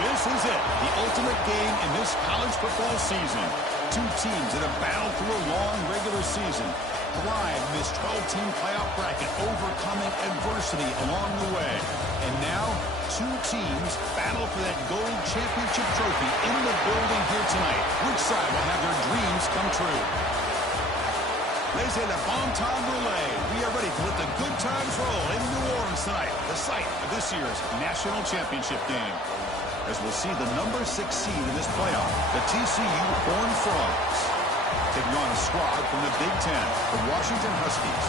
This is it, the ultimate game in this college football season. Two teams that have battled through a long regular season, thrived in this 12-team playoff bracket, overcoming adversity along the way. And now, two teams battle for that gold championship trophy in the building here tonight. Which side will have their dreams come true? Ladies and gentlemen, bon temps roulette. We are ready to let the good times roll in New Orleans tonight, the site of this year's national championship game. As we'll see the number 6 seed in this playoff, the TCU Horned Frogs, taking on a squad from the Big Ten, the Washington Huskies.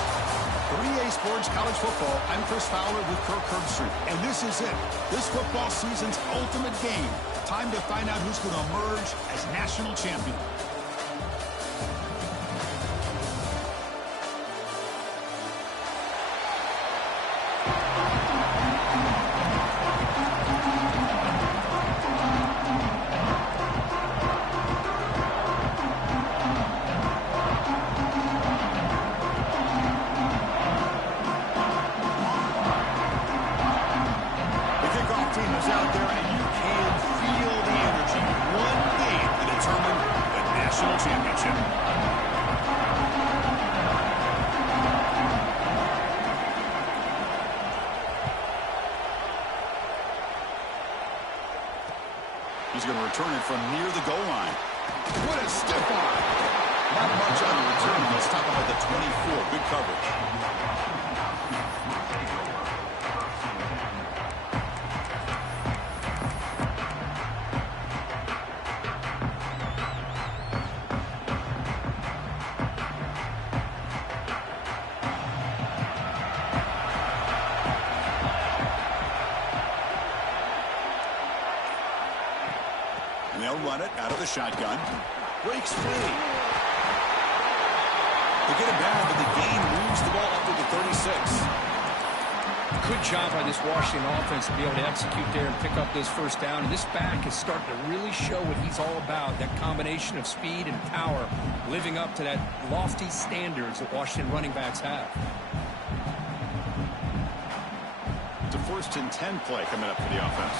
3A Sports College Football, I'm Chris Fowler with Kirk Herbstreit, and this is it, this football season's ultimate game. Time to find out who's going to emerge as national champion. He's going to return it from near the goal line. What a stiff arm. Not much on the return. They'll stop him at the 24. Good coverage. They'll run it out of the shotgun. Breaks free. They get it back, but the gain moves the ball up to the 36. Good job by this Washington offense to be able to execute there and pick up this first down. And this back is starting to really show what he's all about, that combination of speed and power, living up to that lofty standards that Washington running backs have. It's a 1st and 10 play coming up for the offense.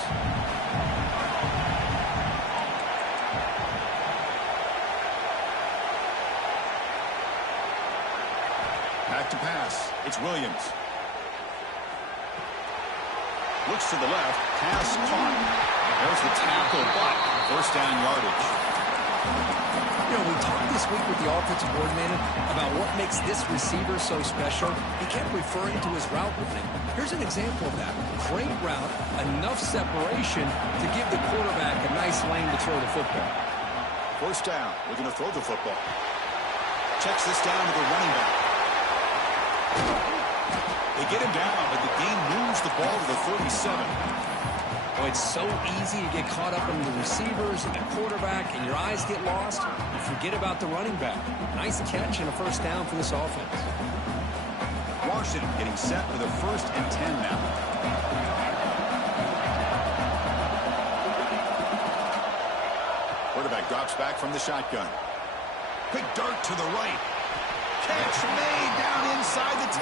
Back to pass. It's Williams. Looks to the left. Pass caught. There's the tackle, but 1st down yardage. You know, we talked this week with the offensive coordinator about what makes this receiver so special. He kept referring to his route running. Here's an example of that. Great route, enough separation to give the quarterback a nice lane to throw the football. 1st down. Looking to throw the football. Checks this down to the running back. They get him down, but the game moves the ball to the 37. Oh, it's so easy to get caught up in the receivers and the quarterback, and your eyes get lost. You forget about the running back. Nice catch and a 1st down for this offense. Washington getting set for the 1st and 10 now. Quarterback drops back from the shotgun. Quick dart to the right. Catch made down inside the 10.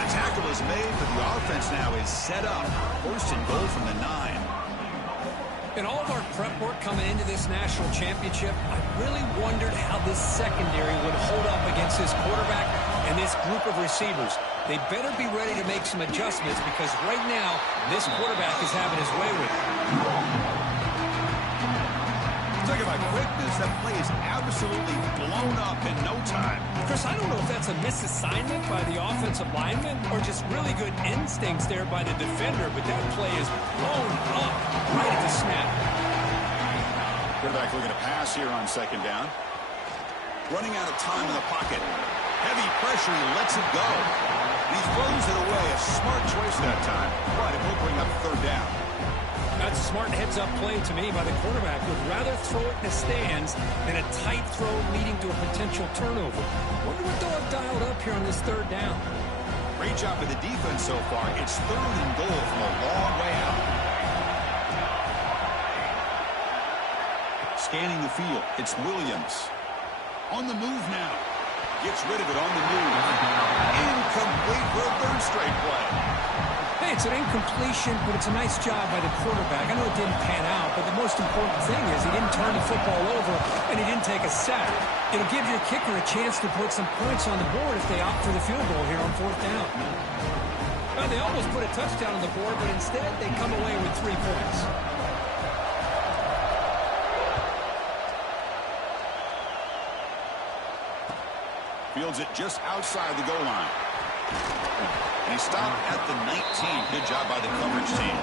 The tackle is made, but the offense now is set up. 1st and goal from the 9. In all of our prep work coming into this national championship, I really wondered how this secondary would hold up against this quarterback and this group of receivers. They better be ready to make some adjustments because right now, this quarterback is having his way with it. Talking about quickness, that play is absolutely blown up in no time. Chris, I don't know if that's a misassignment by the offensive lineman or just really good instincts there by the defender, but that play is blown up right at the snap. Quarterback looking to pass here on 2nd down. Running out of time in the pocket. Heavy pressure, he lets it go. And he throws it away. A smart choice that time, but it will bring up 3rd down. That's a smart heads-up play to me by the quarterback. Would rather throw it in the stands than a tight throw leading to a potential turnover. Wonder what they'll have dialed up here on this 3rd down. Great job by the defense so far. It's 3rd and goal from a long way out. Scanning the field. It's Williams. On the move now. Gets rid of it on the move. Incomplete for a 3rd straight play. Hey, it's an incompletion, but it's a nice job by the quarterback. I know the didn't pan out, but the most important thing is he didn't turn the football over and he didn't take a sack. It'll give your kicker a chance to put some points on the board if they opt for the field goal here on 4th down. Well, they almost put a touchdown on the board, but instead they come away with 3 points. Fields it just outside the goal line. And he stopped at the 19. Good job by the coverage team.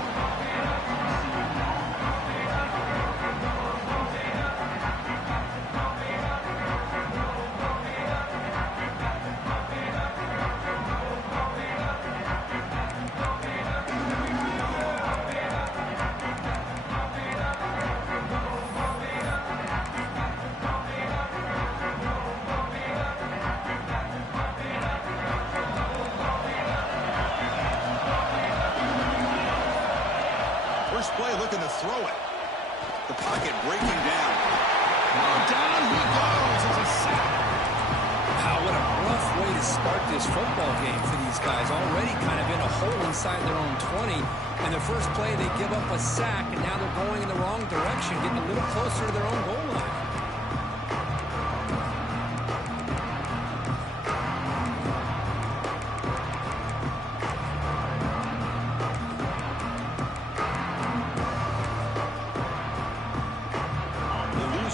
First play looking to throw it. The pocket breaking down. Oh, down he goes. It's a sack. Wow, what a rough way to start this football game for these guys. Already kind of in a hole inside their own 20. And the first play, they give up a sack, and now they're going in the wrong direction, getting a little closer to their own goal line.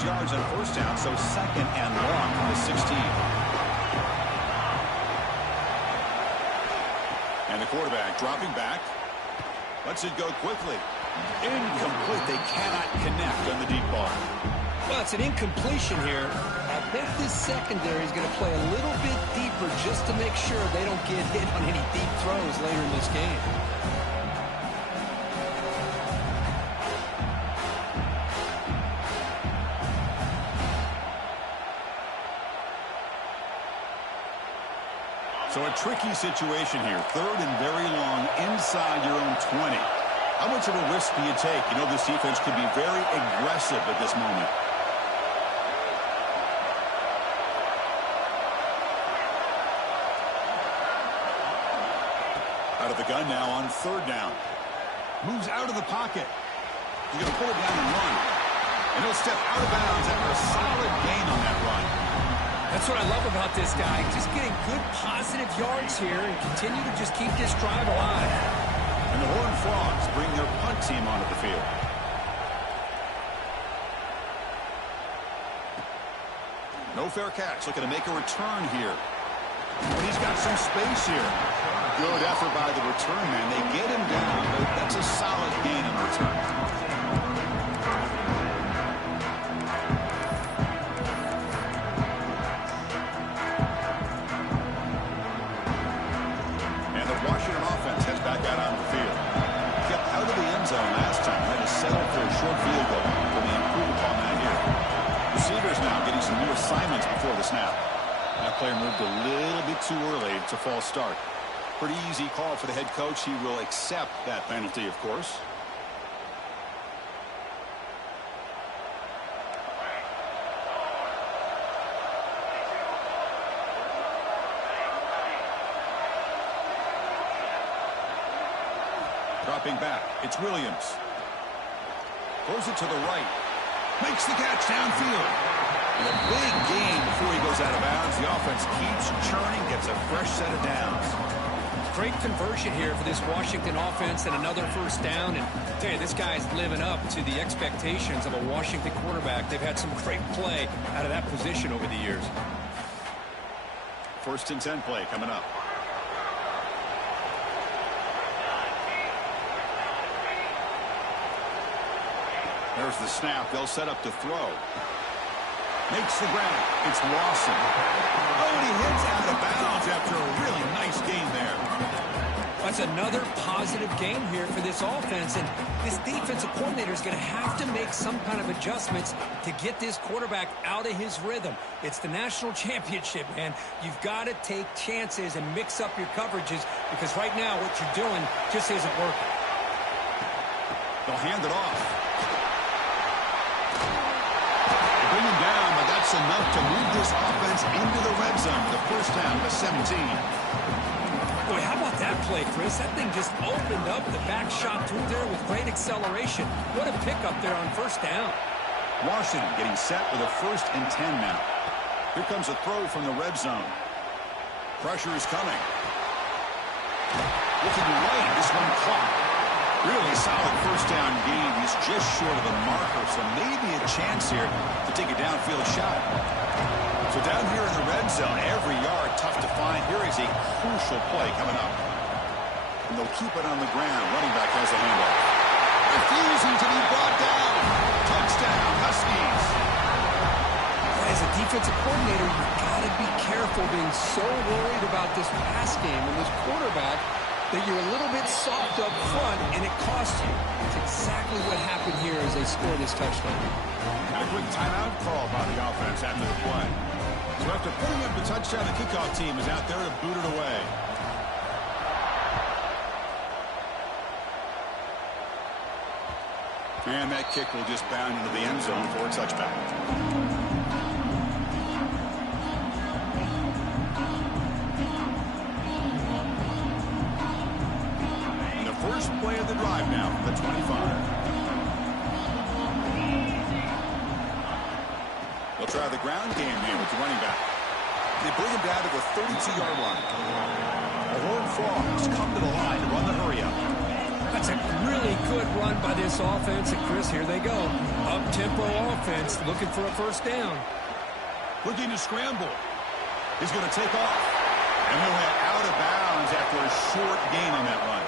Yards on first down, so 2nd and long from the 16. And the quarterback dropping back. Lets it go quickly. Incomplete. They cannot connect on the deep ball. Well, it's an incompletion here. I bet this secondary is going to play a little bit deeper just to make sure they don't get hit on any deep throws later in this game. So a tricky situation here. 3rd and very long inside your own 20. How much of a risk do you take? You know this defense could be very aggressive at this moment. Out of the gun now on 3rd down. Moves out of the pocket. He's going to pull it down and run. And he'll step out of bounds after a solid gain on that run. That's what I love about this guy. Just getting good positive yards here and continue to just keep this drive alive. And the Horned Frogs bring their punt team onto the field. No fair catch. Looking to make a return here. And he's got some space here. Good effort by the return man. They get him down, but that's a solid gain on the return. Washington offense heads back out on the field. Kept out of the end zone last time. Had to settle for a short field goal. Can they improve upon that here? Receivers now getting some new assignments before the snap. That player moved a little bit too early. It's a false start. Pretty easy call for the head coach. He will accept that penalty, of course. Dropping back. It's Williams. Throws it to the right. Makes the catch downfield. And a big gain before he goes out of bounds. The offense keeps churning, gets a fresh set of downs. Great conversion here for this Washington offense and another first down. And I tell you, this guy's living up to the expectations of a Washington quarterback. They've had some great play out of that position over the years. 1st and 10 play coming up. There's the snap. They'll set up to throw. Makes the grab. It's Lawson. Oh, and he hits out of bounds after a really nice gain there. That's another positive game here for this offense, and this defensive coordinator is going to have to make some kind of adjustments to get this quarterback out of his rhythm. It's the national championship, man. You've got to take chances and mix up your coverages because right now what you're doing just isn't working. They'll hand it off. Bring him down, but that's enough to move this offense into the red zone. The first down to 17. Boy, how about that play, Chris? That thing just opened up. The back shot through there with great acceleration. What a pickup there on first down. Washington getting set with a 1st and 10 now. Here comes a throw from the red zone. Pressure is coming. Looking away, this one caught. Really solid first down gain. He's just short of the marker, so maybe a chance here to take a downfield shot. So down here in the red zone, every yard tough to find. Here is a crucial play coming up. And they'll keep it on the ground. Running back has a handoff. Refusing to be brought down. Touchdown, Huskies. As a defensive coordinator, you've got to be careful being so worried about this pass game and this quarterback that you're a little bit soft up front, and it costs you. It's exactly what happened here as they scored this touchdown. And a quick timeout call by the offense after the play. So after putting up the touchdown, the kickoff team is out there to boot it away. And that kick will just bound into the end zone for a touchback. First play of the drive now from the 25. They'll try the ground game here with the running back. They bring him down to the 32-yard line. The Horned Frogs come to the line to run the hurry-up. That's a really good run by this offense. And, Chris, here they go. Up-tempo offense looking for a first down. Looking to scramble. He's going to take off. And he'll head out of bounds after a short gain on that run.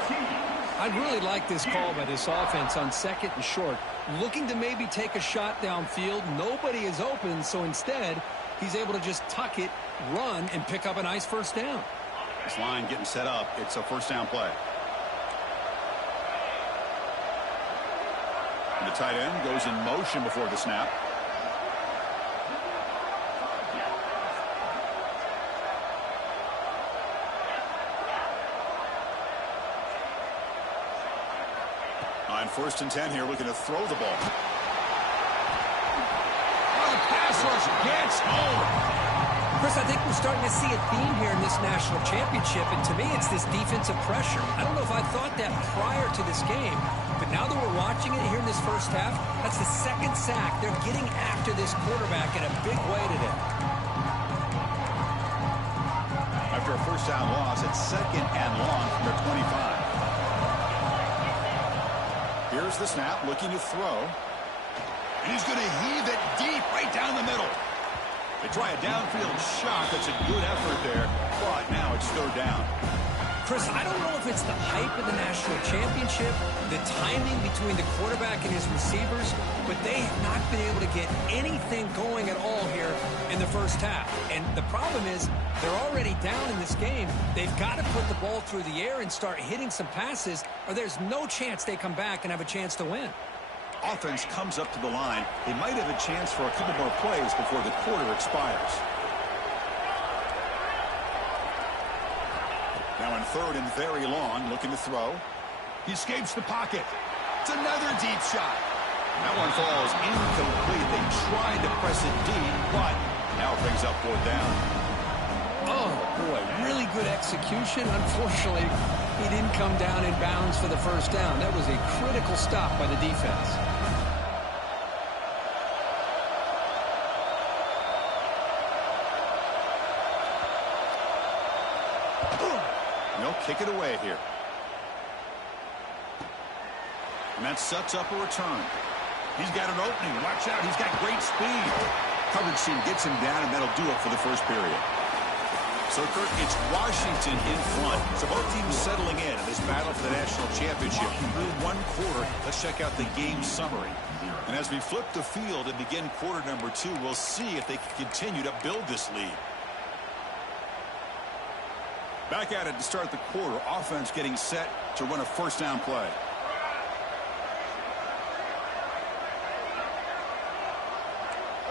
I'd really like this call by this offense on 2nd and short. Looking to maybe take a shot downfield. Nobody is open, so instead, he's able to just tuck it, run, and pick up a nice first down. This line getting set up. It's a first down play. And the tight end goes in motion before the snap. On 1st and 10 here, looking to throw the ball. Oh, the pass rush gets home. Chris, I think we're starting to see a theme here in this national championship, and to me, it's this defensive pressure. I don't know if I thought that prior to this game, but now that we're watching it here in this first half, that's the 2nd sack. They're getting after this quarterback in a big way today. After a first down loss, it's 2nd and long from their 25. Here's the snap, looking to throw. And he's going to heave it deep right down the middle. They try a downfield shot. That's a good effort there, but now it's 3rd down. Chris, I don't know if it's the hype of the national championship, the timing between the quarterback and his receivers, but they have not been able to get anything going at all here in the first half. And the problem is they're already down in this game. They've got to put the ball through the air and start hitting some passes, or there's no chance they come back and have a chance to win. Offense comes up to the line. They might have a chance for a couple more plays before the quarter expires. Now on 3rd and very long, looking to throw. He escapes the pocket. It's another deep shot. That one falls incomplete. They tried to press it deep, but now it brings up 4th down. Oh, boy, really good execution. Unfortunately, he didn't come down in bounds for the first down. That was a critical stop by the defense. They'll kick it away here. And that sets up a return. He's got an opening. Watch out. He's got great speed. Coverage team gets him down, and that'll do it for the first period. So, Kirk, it's Washington in front. So both teams settling in this battle for the national championship. Through 1 quarter, let's check out the game summary. And as we flip the field and begin quarter number 2, we'll see if they can continue to build this lead. Back at it to start the quarter. Offense getting set to run a first down play.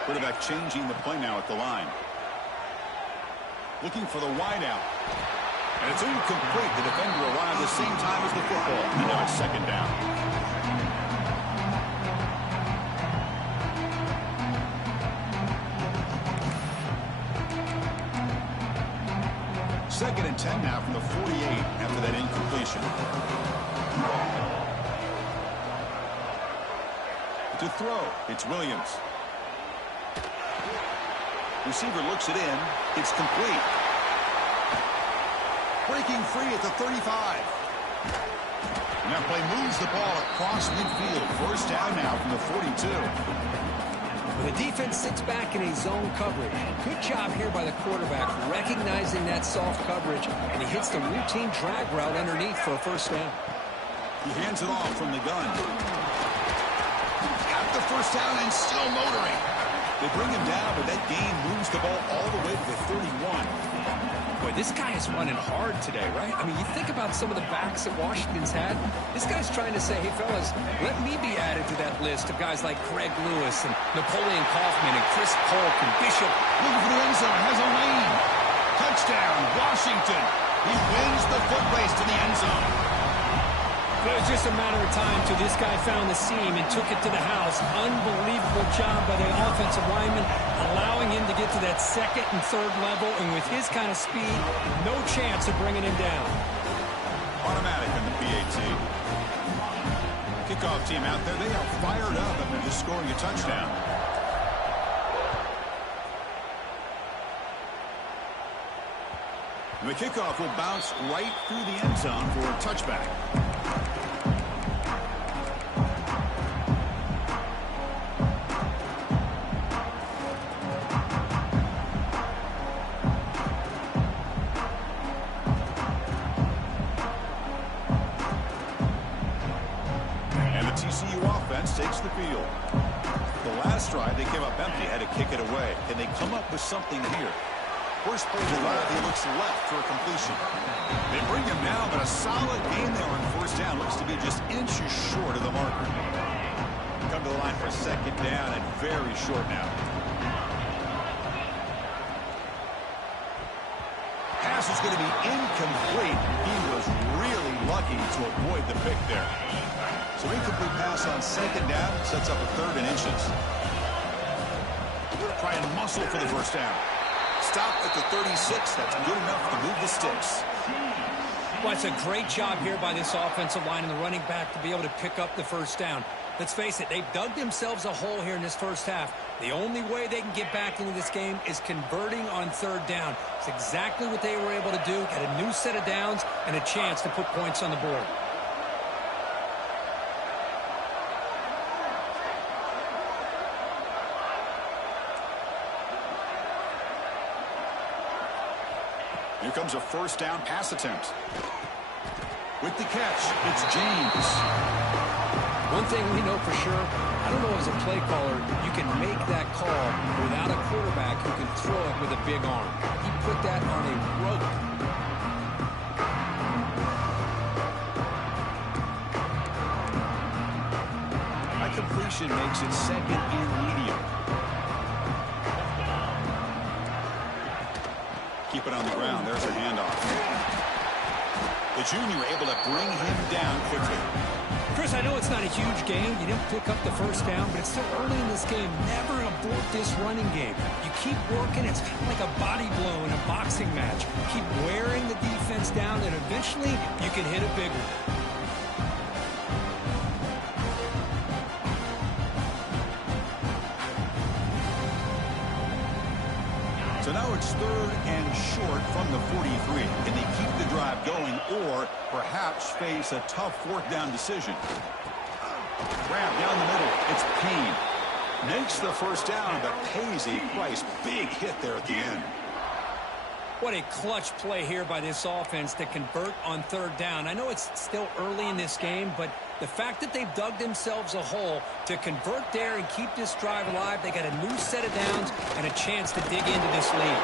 Quarterback changing the play now at the line. Looking for the wide out. And it's incomplete. The defender arrived at the same time as the football. And now it's 2nd down. 2nd and 10 now from the 48 after that incompletion. To throw, it's Williams. Receiver looks it in. It's complete. Breaking free at the 35. And that play moves the ball across midfield. First down now from the 42. The defense sits back in a zone coverage. Good job here by the quarterback, recognizing that soft coverage, and he hits the routine drag route underneath for a first down. He hands it off from the gun. Got the first down and still motoring. They bring him down, but that gain moves the ball all the way to the 31. Boy, this guy is running hard today, right? I mean, you think about some of the backs that Washington's had. This guy's trying to say, hey, fellas, let me be added to that list of guys like Greg Lewis and Napoleon Kaufman and Chris Polk and Bishop. Looking for the end zone, has a lane. Touchdown, Washington. He wins the foot race to the end zone. It was just a matter of time till this guy found the seam and took it to the house. Unbelievable job by the offensive lineman, allowing him to get to that 2nd and 3rd level, and with his kind of speed, no chance of bringing him down. Automatic in the PAT. Kickoff team out there, they are fired up after just scoring a touchdown. And the kickoff will bounce right through the end zone for a touchback. TCU offense takes the field. The last drive, they came up empty, had to kick it away. Can they come up with something here? First play of the drive, he looks left for a completion. They bring him down, but a solid gain there on first down. Looks to be just inches short of the marker. Come to the line for a 2nd down and very short now. Pass is going to be incomplete. He was really lucky to avoid the pick there. So incomplete pass on 2nd down sets up a 3rd and inches. Try and muscle for the first down. Stop at the 36. That's good enough to move the sticks. Well, it's a great job here by this offensive line and the running back to be able to pick up the first down. Let's face it, they've dug themselves a hole here in this first half. The only way they can get back into this game is converting on 3rd down. It's exactly what they were able to do. Got a new set of downs and a chance to put points on the board. Here comes a first down pass attempt. With the catch, it's James. One thing we know for sure, I don't know as a play caller, you can make that call without a quarterback who can throw it with a big arm. He put that on a rope. That completion makes it 2nd and medium. Keep it on the ground. There's a handoff. The junior able to bring him down quickly. Chris, I know it's not a huge game. You didn't pick up the first down, but it's still early in this game. Never abort this running game. You keep working. It's kind of like a body blow in a boxing match. Keep wearing the defense down, and eventually you can hit a big one. So now it's 3rd and short from the 43. Can they keep the drive going or perhaps face a tough 4th down decision? Grab down the middle. It's Payne. Makes the first down, but pays a price. Big hit there at the end. What a clutch play here by this offense to convert on 3rd down. I know it's still early in this game, but the fact that they've dug themselves a hole to convert there and keep this drive alive, they got a new set of downs and a chance to dig into this lead.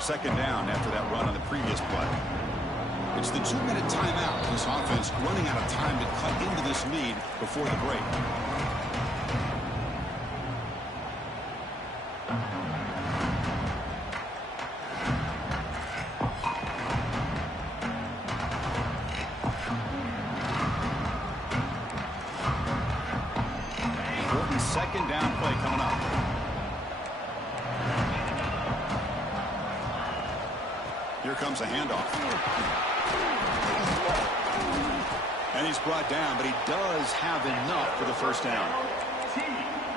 Second down after that run on the previous play. It's the 2-minute timeout. This offense running out of time to cut into this lead before the break. 2 second down play coming up. Here comes a handoff. And he's brought down, but he does have enough for the first down.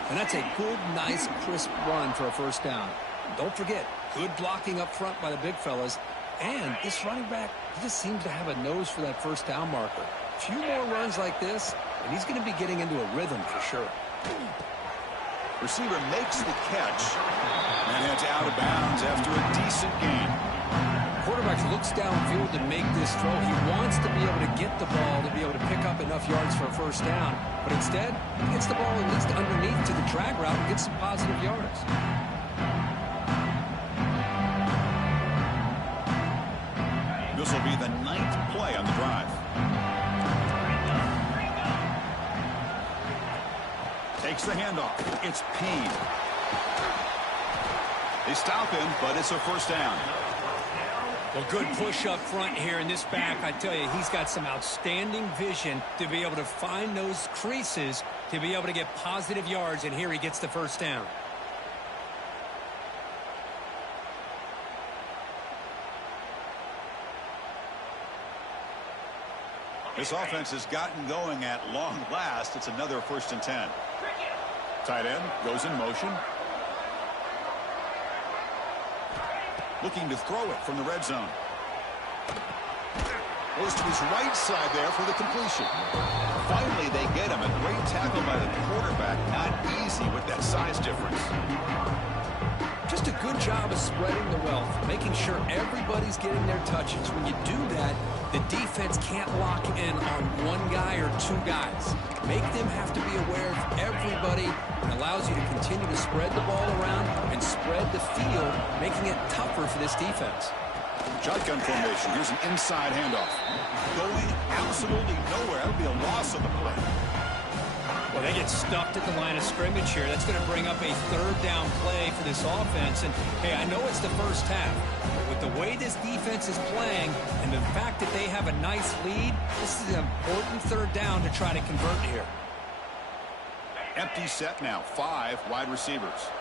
And that's a good, nice, crisp run for a first down. Don't forget, good blocking up front by the big fellas. And this running back, he just seems to have a nose for that first down marker. A few more runs like this, and he's going to be getting into a rhythm for sure. Receiver makes the catch and heads out of bounds after a decent gain. Quarterback looks downfield to make this throw. He wants to be able to get the ball to be able to pick up enough yards for a first down. But instead, he gets the ball at least underneath to the drag route and gets some positive yards. This will be the 9th play on the drive. Takes the handoff. It's Payne. They stop him, but it's a first down. Well, good push up front here in this back. I tell you, he's got some outstanding vision to be able to find those creases to be able to get positive yards, and here he gets the first down. This offense has gotten going at long last. It's another 1st and 10. Tight end goes in motion. Looking to throw it from the red zone. Goes to his right side there for the completion. Finally, they get him. A great tackle by the quarterback. Not easy with that size difference. Just a good job of spreading the wealth, making sure everybody's getting their touches. When you do that, the defense can't lock in on one guy or two guys. Make them have to be aware of everybody, and allows you to continue to spread the ball around and spread the field, making it tougher for this defense. Shotgun formation. Here's an inside handoff. Going absolutely nowhere. That'll be a loss of the play. Well, they get stuffed at the line of scrimmage here. That's going to bring up a 3rd down play for this offense. And, hey, I know it's the first half, but with the way this defense is playing and the fact that they have a nice lead, this is an important 3rd down to try to convert here. Empty set now. 5 wide receivers.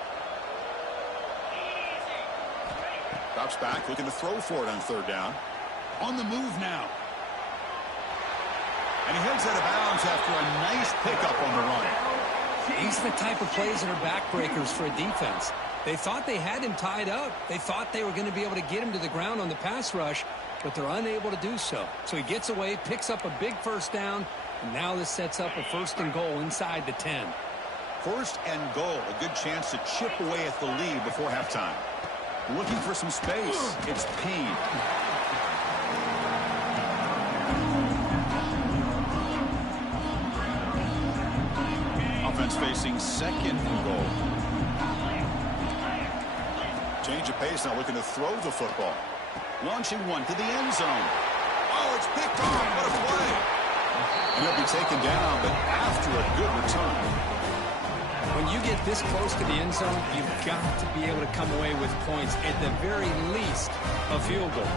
Drops back, looking to throw for it on 3rd down. On the move now. And he heads out of bounds after a nice pickup on the run. These are the type of plays that are backbreakers for a defense. They thought they had him tied up. They thought they were going to be able to get him to the ground on the pass rush, but they're unable to do so. So he gets away, picks up a big first down, and now this sets up a 1st and goal inside the 10. 1st and goal. A good chance to chip away at the lead before halftime. Looking for some space. It's Payne. Offense facing 2nd and goal. Change of pace now, looking to throw the football. Launching one to the end zone. Oh, it's picked off. What a play. And he'll be taken down, but after a good return. When you get this close to the end zone, you've got to be able to come away with points, at the very least a field goal.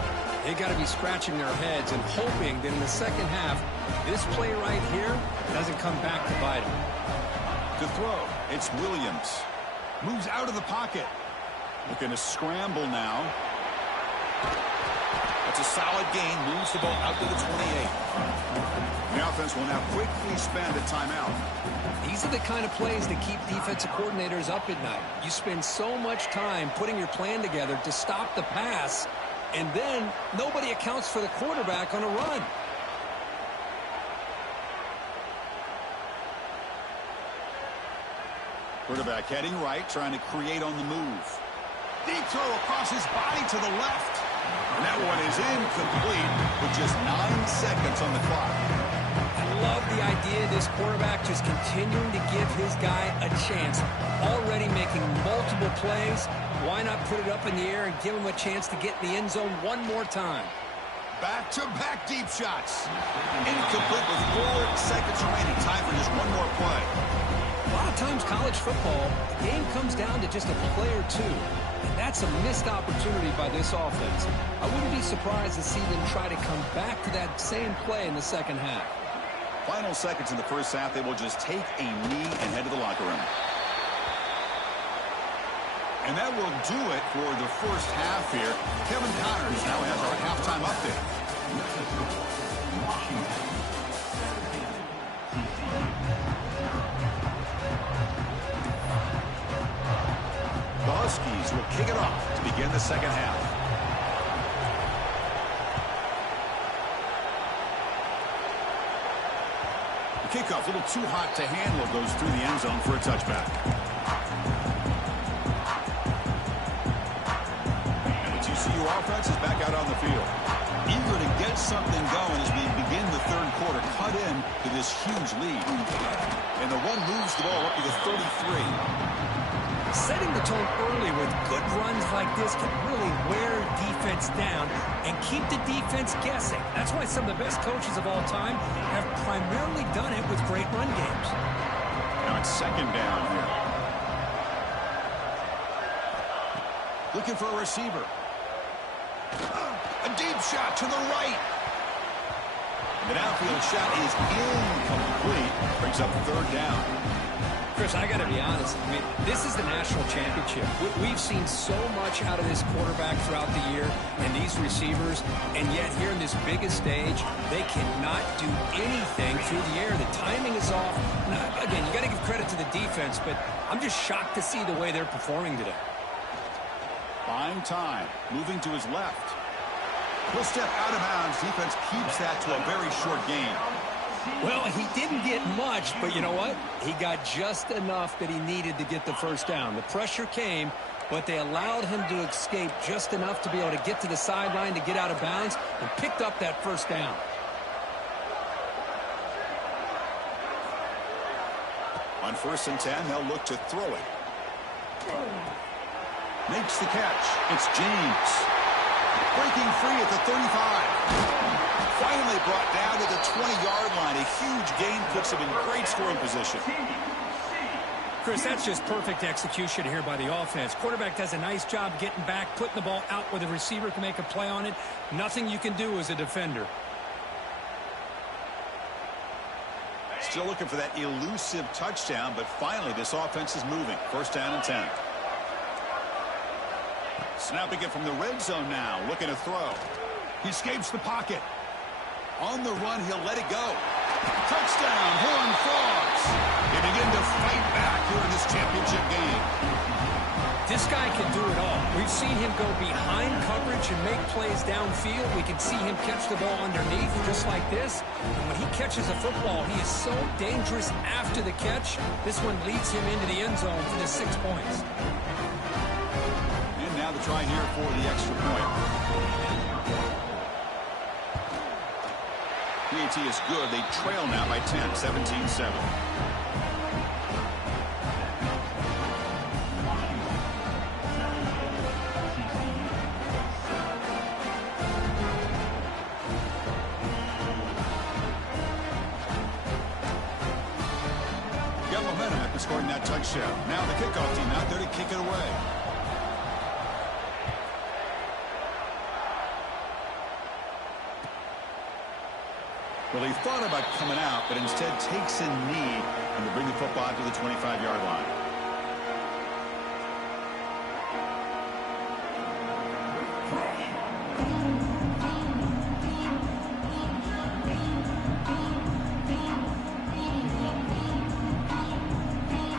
They got to be scratching their heads and hoping that in the second half, this play right here doesn't come back to bite them. To throw, it's Williams. Moves out of the pocket. Looking to scramble now. That's a solid gain. Moves the ball out to the 28. The offense will now quickly spend a timeout. These are the kind of plays that keep defensive coordinators up at night. You spend so much time putting your plan together to stop the pass, and then nobody accounts for the quarterback on a run. Quarterback heading right, trying to create on the move. Deep throw across his body to the left. And that one is incomplete with just 9 seconds on the clock. I love the idea of this quarterback just continuing to give his guy a chance. Already making multiple plays. Why not put it up in the air and give him a chance to get in the end zone one more time? Back-to-back deep shots. Incomplete with 4 seconds remaining. Time for just one more play. A lot of times college football, the game comes down to just a play or two. And that's a missed opportunity by this offense. I wouldn't be surprised to see them try to come back to that same play in the second half. Final seconds in the first half, they will just take a knee and head to the locker room. And that will do it for the first half here. Kevin Connors now has our halftime update. The Huskies will kick it off to begin the second half. The kickoff, a little too hot to handle, goes through the end zone for a touchback. TCU offense is back out on the field. Eager to get something going as we begin the third quarter. Cut in to this huge lead. And the one moves the ball up to the 33. Setting the tone early with good runs like this can really wear defense down and keep the defense guessing. That's why some of the best coaches of all time have primarily done it with great run games. Now it's second down here. Looking for a receiver. A deep shot to the right. The downfield shot is incomplete. Brings up third down. Chris, I got to be honest. I mean, this is the national championship. We've seen so much out of this quarterback throughout the year and these receivers, and yet here in this biggest stage, they cannot do anything through the air. The timing is off. Now, again, you got to give credit to the defense, but I'm just shocked to see the way they're performing today. Buying time, moving to his left. He'll step out of bounds. Defense keeps that to a very short gain. Well, he didn't get much, but you know what? He got just enough that he needed to get the first down. The pressure came, but they allowed him to escape just enough to be able to get to the sideline to get out of bounds and picked up that first down. On 1st and 10, they'll look to throw it. Makes the catch. It's James. Breaking free at the 35. Finally brought down to the 20-yard line. A huge gain puts him in great scoring position. Chris, that's just perfect execution here by the offense. Quarterback does a nice job getting back, putting the ball out where the receiver can make a play on it. Nothing you can do as a defender. Still looking for that elusive touchdown, but finally this offense is moving. 1st down and 10. Snapping it from the red zone now, looking to throw. He escapes the pocket. On the run, he'll let it go. Touchdown, Horned Frogs. They begin to fight back here in this championship game. This guy can do it all. We've seen him go behind coverage and make plays downfield. We can see him catch the ball underneath just like this. And when he catches a football, he is so dangerous after the catch. This one leads him into the end zone for the 6 points. And now the try here for the extra point. PAT is good. They trail now by 10, 17-7. Got momentum after scoring that touchdown. Now the kickoff team out there to kick it away. Well, he thought about coming out, but instead takes a knee and will bring the football to the 25-yard line.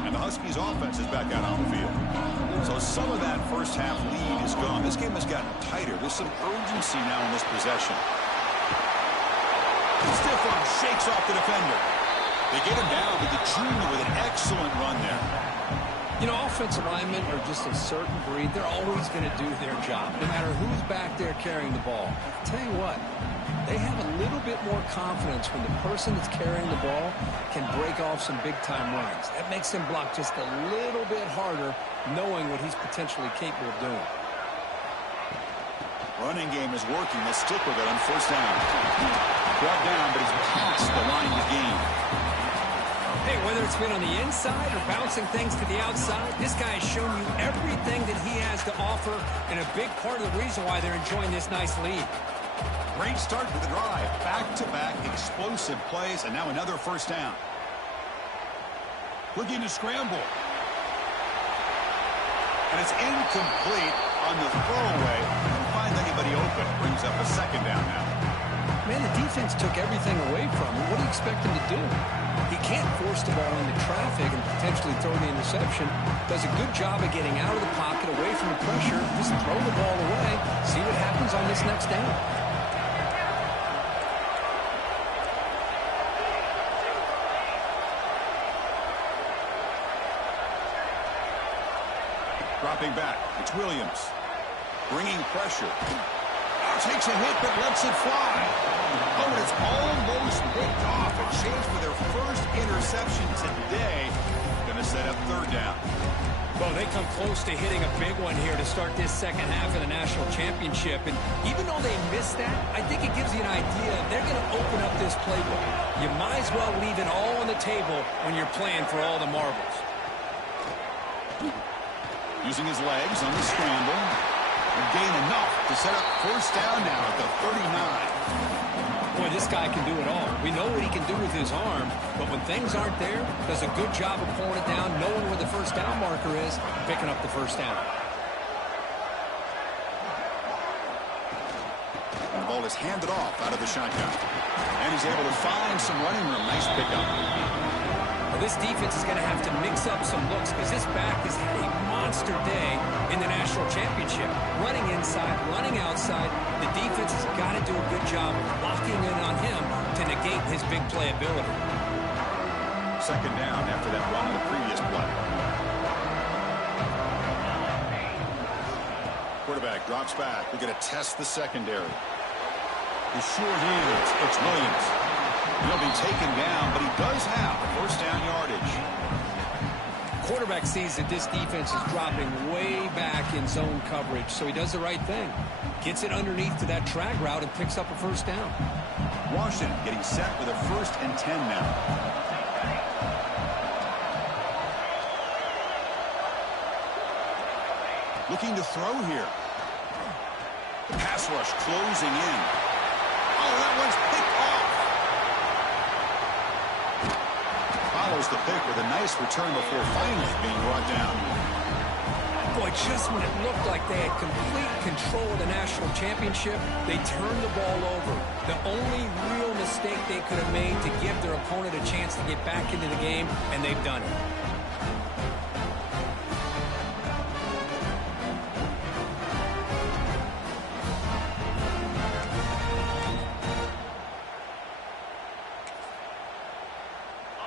And the Huskies' offense is back out on the field. So some of that first half lead is gone. This game has gotten tighter. There's some urgency now in this possession. Stiff arm shakes off the defender. They get him down, but the junior with an excellent run there. You know, offensive linemen are just a certain breed. They're always going to do their job, no matter who's back there carrying the ball. I'll tell you what, they have a little bit more confidence when the person that's carrying the ball can break off some big-time runs. That makes them block just a little bit harder, knowing what he's potentially capable of doing. Running game is working. They stick with it on 1st down. Brought down, but he's past the line to gain. Hey, whether it's been on the inside or bouncing things to the outside, this guy has shown you everything that he has to offer, and a big part of the reason why they're enjoying this nice lead. Great start to the drive. Back-to-back explosive plays, and now another 1st down. Looking to scramble. And it's incomplete on the throwaway. Didn't find anybody open. Brings up a second down now. Man, the defense took everything away from him. What do you expect him to do? He can't force the ball into traffic and potentially throw the interception. Does a good job of getting out of the pocket, away from the pressure. Just throw the ball away. See what happens on this next down. Dropping back, it's Williams. Bringing pressure. Takes a hit, but lets it fly. Oh, and it's almost picked off. A chance for their first interception today. Going to set up third down. Well, they come close to hitting a big one here to start this second half of the national championship. And even though they missed that, I think it gives you an idea. They're going to open up this playbook. You might as well leave it all on the table when you're playing for all the marbles. Using his legs on the scramble. And gain enough to set up first down now at the 39. Boy, this guy can do it all. We know what he can do with his arm, but when things aren't there, does a good job of pulling it down, knowing where the first down marker is, picking up the first down. And the ball is handed off out of the shotgun. And he's able to find some running room. Nice pickup. Well, this defense is going to have to mix up some looks because this back has had a monster day in the national championship. Running inside, running outside. The defense has got to do a good job of locking in on him to negate his big play ability. Second down after that run on the previous play. Quarterback drops back. They're going to test the secondary. The short hands. It's Williams. He'll be taken down, but he does have first down yardage. Quarterback sees that this defense is dropping way back in zone coverage, so he does the right thing. Gets it underneath to that drag route and picks up a first down. Washington getting set with a 1st and 10 now. Looking to throw here. The pass rush closing in. Oh, that one's picked off. Follows the pick with a nice return before finally being brought down. Boy, just when it looked like they had complete control of the national championship, they turned the ball over. The only real mistake they could have made to give their opponent a chance to get back into the game, and they've done it.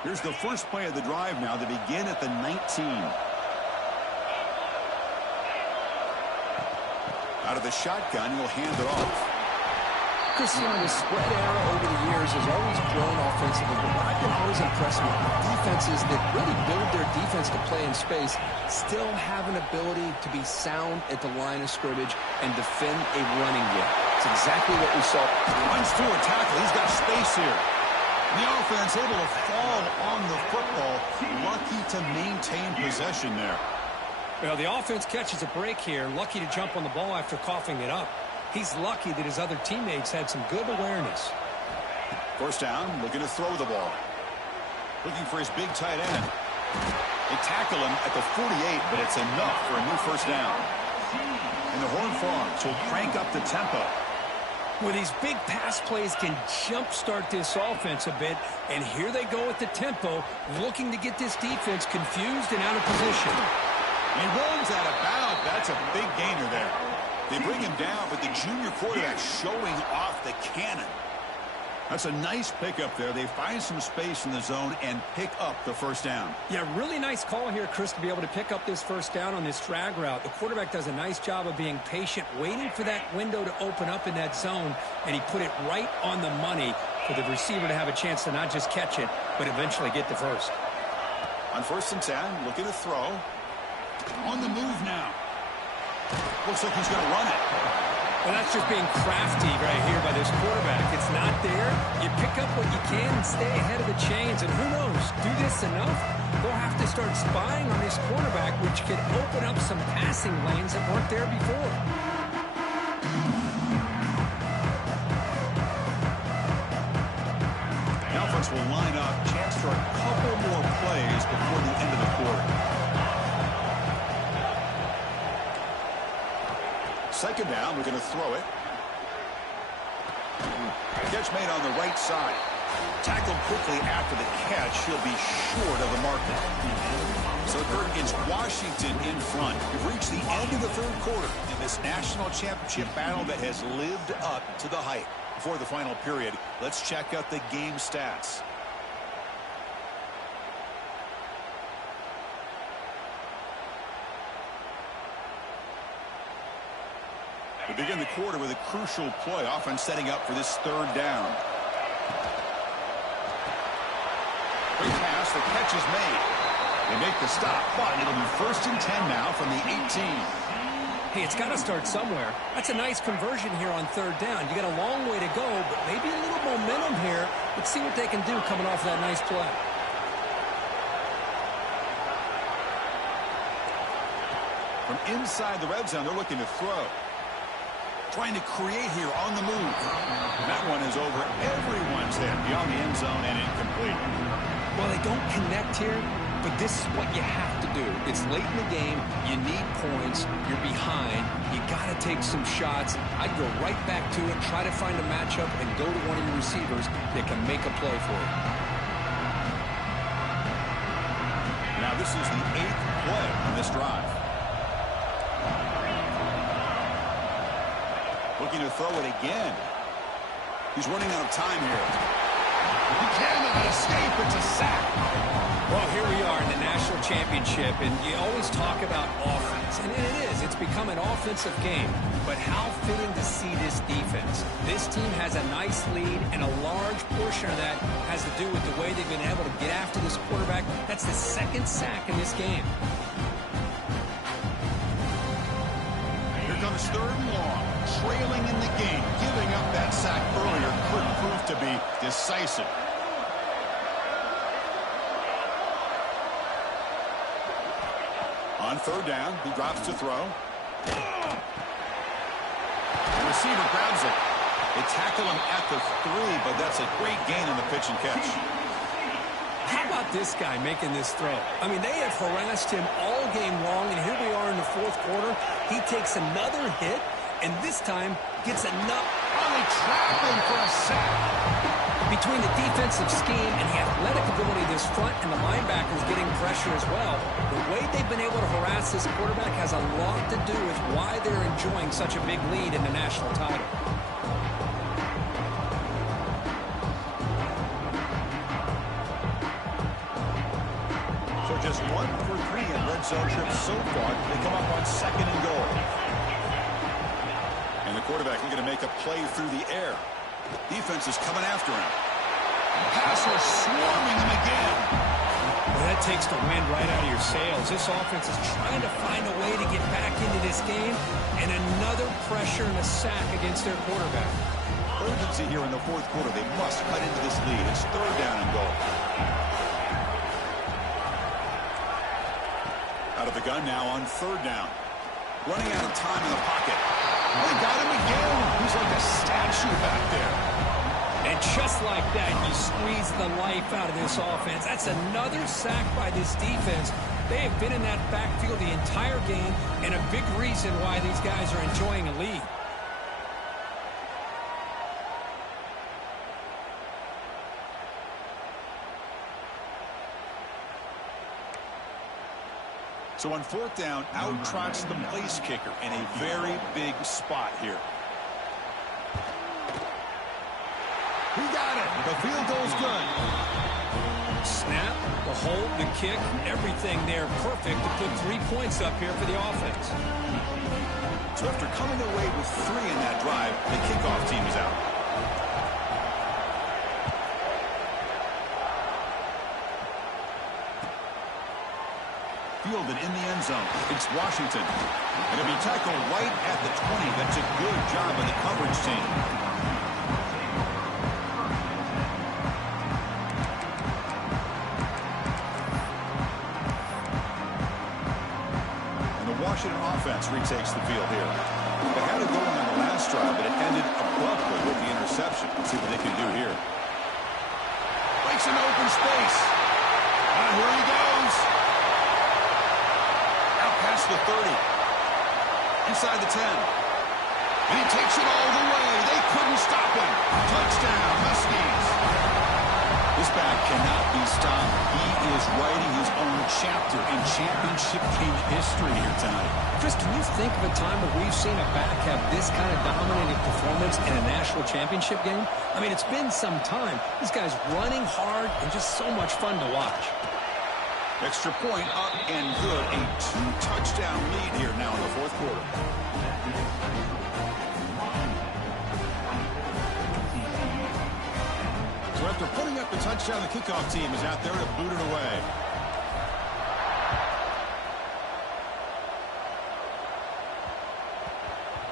Here's the first play of the drive now. They begin at the 19. Out of the shotgun, he'll hand it off. Chris, the spread era over the years has always grown offensively, but what I've been always impressed with defenses that really build their defense to play in space still have an ability to be sound at the line of scrimmage and defend a running game. It's exactly what we saw. Runs through a tackle. He's got space here. The offense able to fall on the football. Lucky to maintain possession there. Well, the offense catches a break here. Lucky to jump on the ball after coughing it up. He's lucky that his other teammates had some good awareness. First down, looking to throw the ball. Looking for his big tight end. They tackle him at the 48, but it's enough for a new first down. And the Horned Frogs will crank up the tempo. Well, these big pass plays can jumpstart this offense a bit, and here they go at the tempo, looking to get this defense confused and out of position. He runs out of bounds. That's a big gainer there. They bring him down, but the junior quarterback showing off the cannon. That's a nice pickup there. They find some space in the zone and pick up the first down. Yeah, really nice call here, Chris, to be able to pick up this first down on this drag route. The quarterback does a nice job of being patient, waiting for that window to open up in that zone, and he put it right on the money for the receiver to have a chance to not just catch it, but eventually get the first. On 1st and 10, looking to throw. On the move now. Looks like he's going to run it. Well, that's just being crafty right here by this quarterback. It's not there. You pick up what you can and stay ahead of the chains. And who knows, do this enough, they'll have to start spying on this quarterback, which could open up some passing lanes that weren't there before. The offense will line up. Chance for a couple more plays before the end of the quarter. Second down, we're going to throw it. Catch made on the right side. Tackled quickly after the catch. He'll be short of the marker. So, Kurt, it's Washington in front. We've reached the end of the third quarter in this national championship battle that has lived up to the hype. Before the final period, let's check out the game stats. We begin the quarter with a crucial play, offense setting up for this third down. Great pass, the catch is made. They make the stop, but it'll be 1st and 10 now from the 18. Hey, it's got to start somewhere. That's a nice conversion here on third down. You got a long way to go, but maybe a little momentum here. Let's see what they can do coming off that nice play. From inside the red zone, they're looking to throw. Trying to create here on the move. And that one is over everyone's head beyond the end zone and incomplete. Well, they don't connect here, but this is what you have to do. It's late in the game. You need points. You're behind. You got to take some shots. I'd go right back to it, try to find a matchup, and go to one of your receivers that can make a play for you. Now this is the 8th play on this drive. Looking to throw it again. He's running out of time here. He cannot escape. It's a sack. Well, here we are in the national championship, and you always talk about offense. And it is. It's become an offensive game. But how fitting to see this defense. This team has a nice lead, and a large portion of that has to do with the way they've been able to get after this quarterback. That's the 2nd sack in this game. Here comes 3rd and long. Trailing in the game, giving up that sack earlier could prove to be decisive. On 3rd down, he drops to throw. The receiver grabs it. They tackle him at the 3, but that's a great gain on the pitch and catch. How about this guy making this throw? I mean, they have harassed him all game long, and here we are in the 4th quarter. He takes another hit. And this time, gets enough. Oh, they trap him for a sack. Between the defensive scheme and the athletic ability of this front and the linebackers getting pressure as well, the way they've been able to harass this quarterback has a lot to do with why they're enjoying such a big lead in the national title. So just 1 for 3 in red zone trips so far. They come up on 2nd and goal. And the quarterback looking to make a play through the air. Defense is coming after him. Passer swarming him again. Well, that takes the wind right out of your sails. This offense is trying to find a way to get back into this game. And another pressure and a sack against their quarterback. Urgency here in the 4th quarter. They must cut into this lead. It's 3rd down and goal. Out of the gun now on 3rd down. Running out of time in the pocket. They got him again. He's like a statue back there. And just like that, you squeeze the life out of this offense. That's another sack by this defense. They have been in that backfield the entire game, and a big reason why these guys are enjoying a lead. So on 4th down, out trots the place kicker in a very big spot here. He got it. The field goal's good. Snap, the hold, the kick, everything there perfect to put 3 points up here for the offense. So after coming away with 3 in that drive, the kickoff team is out. Fielded in the end zone. It's Washington. And it'll be tackled right at the 20. That's a good job of the coverage team. And the Washington offense retakes the field here. They had it going on the last drive, but it ended abruptly with the interception. Let's see what they can do here. Breaks an open space. And here he goes. Past the 30. Inside the 10. And he takes it all the way. They couldn't stop him. Touchdown, Huskies. This back cannot be stopped. He is writing his own chapter in championship game history here tonight. Chris, can you think of a time where we've seen a back have this kind of dominating performance in a national championship game? I mean, it's been some time. This guy's running hard and just so much fun to watch. Extra point up and good. A 2-touchdown lead here now in the fourth quarter. So after putting up the touchdown, the kickoff team is out there to boot it away.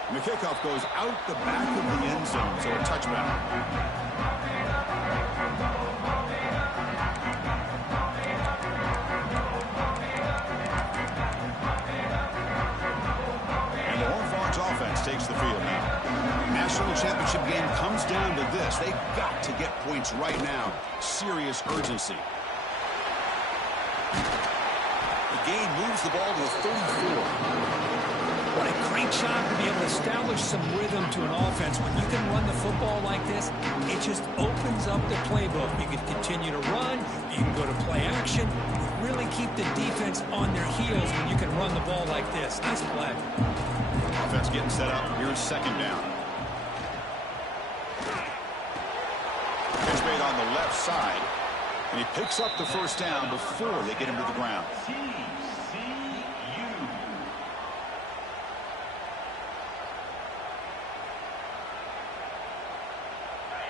And the kickoff goes out the back of the end zone, so a touchback. Offense takes the field now. National championship game comes down to this. They've got to get points right now. Serious urgency. The game moves the ball to the 34. What a great job to be able to establish some rhythm to an offense. When you can run the football like this, it just opens up the playbook. You can continue to run. You can go to play action. Really keep the defense on their heels when you can run the ball like this. Nice play. Offense getting set up. Here's second down. Pitch made on the left side. And he picks up the first down before they get him to the ground.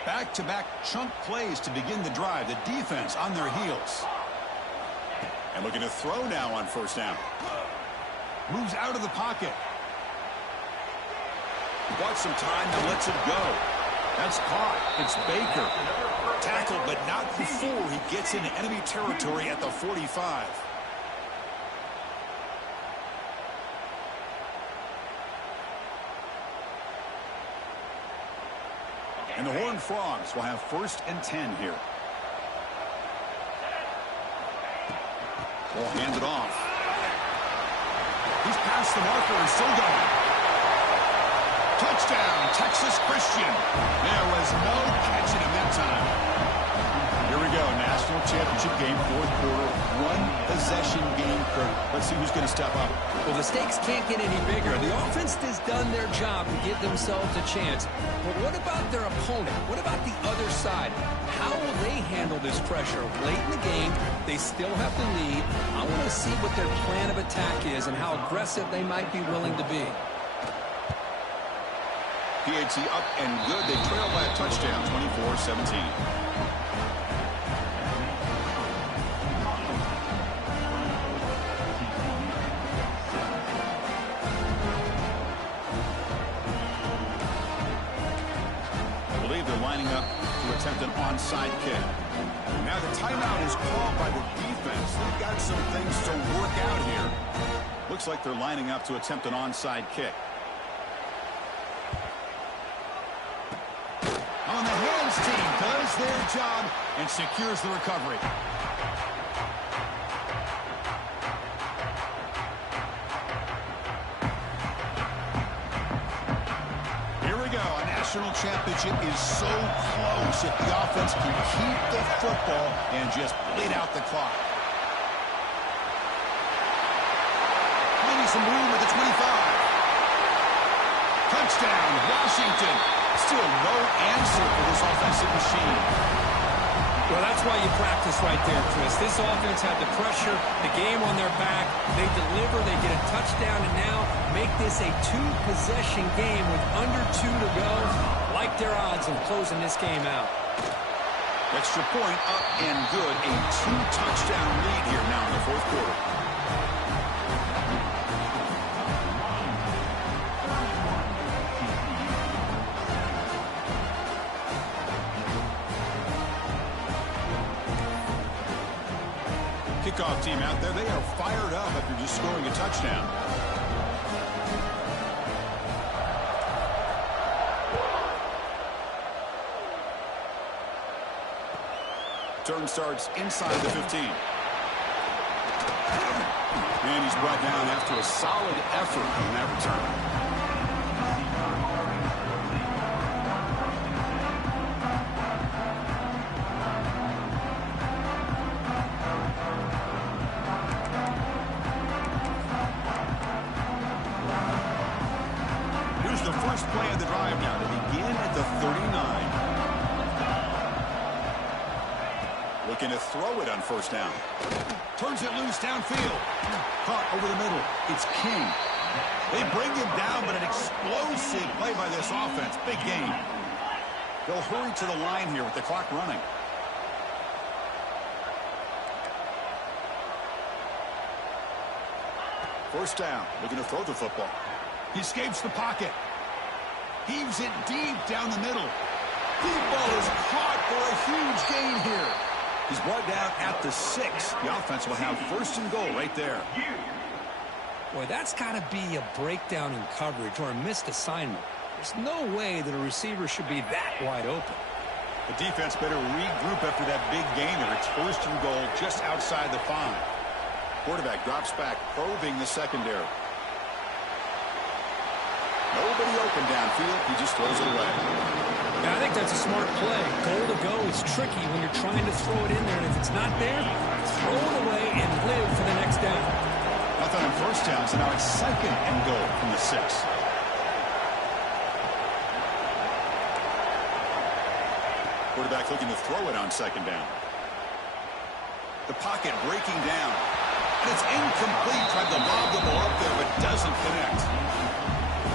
Back-to-back chunk plays to begin the drive. The defense on their heels. And looking to throw now on first down. Moves out of the pocket. Bought some time, now lets it go. That's caught. It's Baker. Tackled, but not before he gets into enemy territory at the 45. And the Horned Frogs will have 1st and 10 here. Ball handed off. He's past the marker and still going. Touchdown, Texas Christian. There was no catching him that time. Here we go, national championship game, fourth quarter, 1-possession game. Let's see who's going to step up. Well, the stakes can't get any bigger. The offense has done their job to give themselves a chance. But what about their opponent? What about the other side? How will they handle this pressure? Late in the game, they still have the lead. I want to see what their plan of attack is and how aggressive they might be willing to be. PAT up and good. They trail by a touchdown, 24-17. I believe they're lining up to attempt an onside kick. Now the timeout is called by the defense. They've got some things to work out here. Looks like they're lining up to attempt an onside kick. On the hands team does their job and secures the recovery. Here we go. A national championship is so close if the offense can keep the football and just bleed out the clock. Finding some room at the 25. Touchdown, Washington. Still no answer for this offensive machine. Well, that's why you practice right there, Chris. This offense had the pressure, the game on their back. They deliver, they get a touchdown, and now make this a 2-possession game with under 2 to go. Like their odds of closing this game out. Extra point up and good. A 2-touchdown lead here now in the fourth quarter. Kickoff team out there. They are fired up after just scoring a touchdown. Turn starts inside the 15. And he's brought down after a solid effort on that return. first play of the drive now to begin at the 39. Looking to throw it on first down. Turns it loose downfield. Caught over the middle. It's King. They bring him down, but an explosive play by this offense. Big game. They'll hurry to the line here with the clock running. First down. Looking to throw the football. He escapes the pocket. Heaves it deep down the middle. Deep ball is caught for a huge gain here. He's brought down at the 6. The offense will have first and goal right there. Boy, that's got to be a breakdown in coverage or a missed assignment. There's no way that a receiver should be that wide open. The defense better regroup after that big gainer. It's first and goal just outside the 5. Quarterback drops back, probing the secondary. Nobody open downfield. He just throws it away. Yeah, I think that's a smart play. Goal to go is tricky when you're trying to throw it in there, and if it's not there, throw it away and live for the next down. Nothing on first down, so now it's second and goal from the 6. Quarterback looking to throw it on second down. The pocket breaking down. And it's incomplete. Tried to lob the ball up there, but doesn't connect.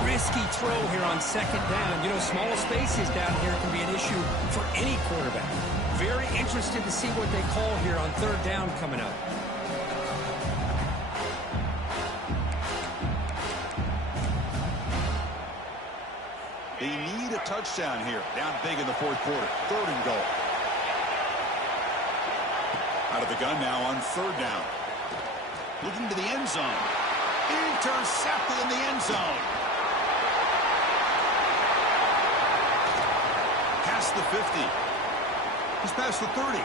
Risky throw here on second down. You know, small spaces down here can be an issue for any quarterback. Very interested to see what they call here on third down coming up. They need a touchdown here. Down big in the fourth quarter. Third and goal. Out of the gun now on third down. Looking to the end zone. Intercepted in the end zone. Past the 50. He's past the 30.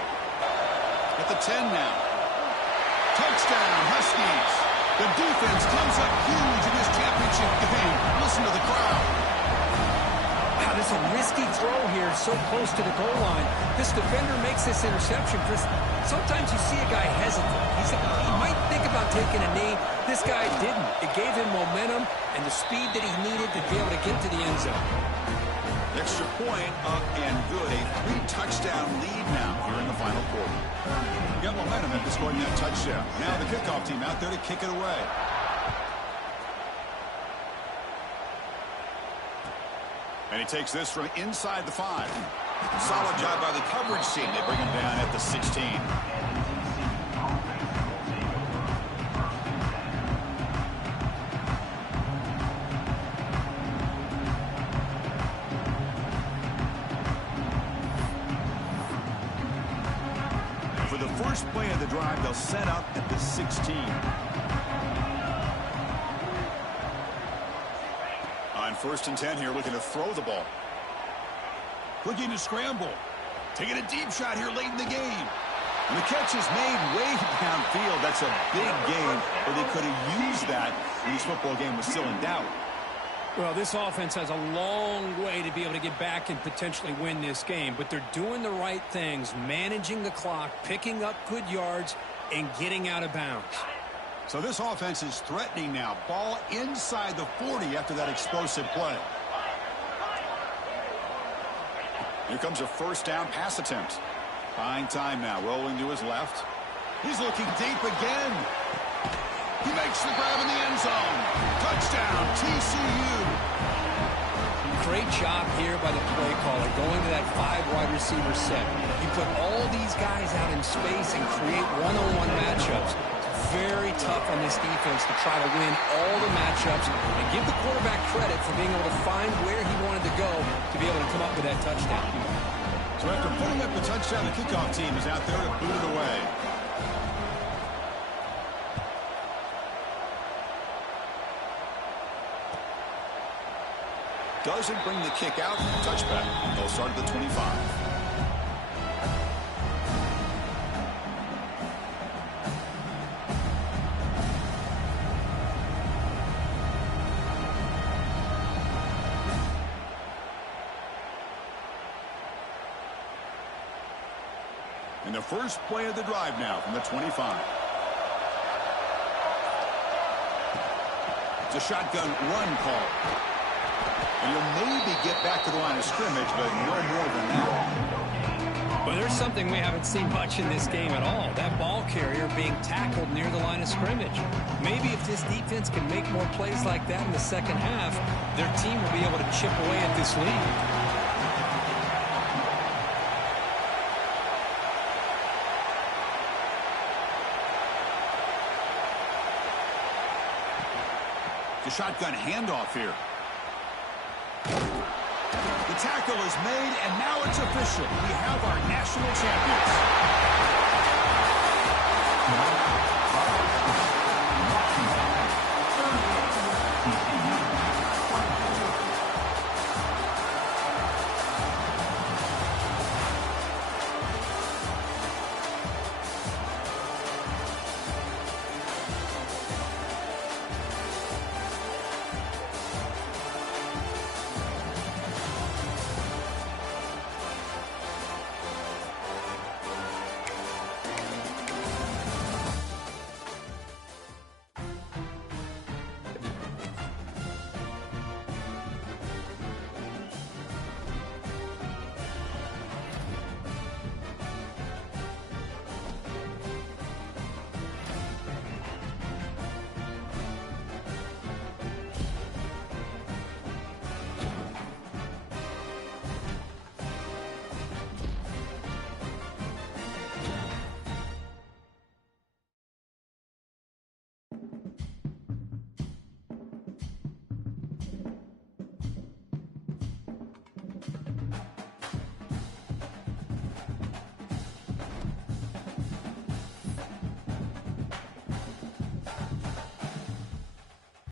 At the 10 now. Touchdown, Huskies. The defense comes up huge in this championship game. Listen to the crowd. Wow, this is a risky throw here, so close to the goal line. This defender makes this interception. Sometimes you see a guy hesitant. He might think about taking a knee. This guy didn't. It gave him momentum and the speed that he needed to be able to get to the end zone. Extra point up and good. A 3-touchdown lead now here in the final quarter. Got momentum after scoring that touchdown. Now the kickoff team out there to kick it away. And he takes this from inside the 5. Solid job by the coverage team. They bring him down at the 16. For the first play of the drive, they'll set up at the 16. On first and 10 here, looking to throw the ball. Looking to scramble. Taking a deep shot here late in the game. And the catch is made way downfield. That's a big game, but they could have used that when this football game was still in doubt. Well, this offense has a long way to be able to get back and potentially win this game, but they're doing the right things, managing the clock, picking up good yards, and getting out of bounds. So this offense is threatening now. Ball inside the 40 after that explosive play. Here comes a first down pass attempt. Fine time now, rolling to his left. He's looking deep again. He makes the grab in the end zone. Touchdown, TCU. Great job here by the play caller, going to that 5 wide receiver set. You put all these guys out in space and create one-on-one matchups. It's very tough on this defense to try to win all the matchups and give the quarterback credit for being able to find where he wanted to go to be able to come up with that touchdown. So after putting up the touchdown, the kickoff team is out there to boot it away. Doesn't bring the kick out. Touchback. They'll start at the 25. And the first play of the drive now from the 25. It's a shotgun run call. And you'll maybe get back to the line of scrimmage, but no more than that. Well, there's something we haven't seen much in this game at all. That ball carrier being tackled near the line of scrimmage. Maybe if this defense can make more plays like that in the second half, their team will be able to chip away at this lead. The shotgun handoff here. The tackle is made, and now it's official. We have our national champions.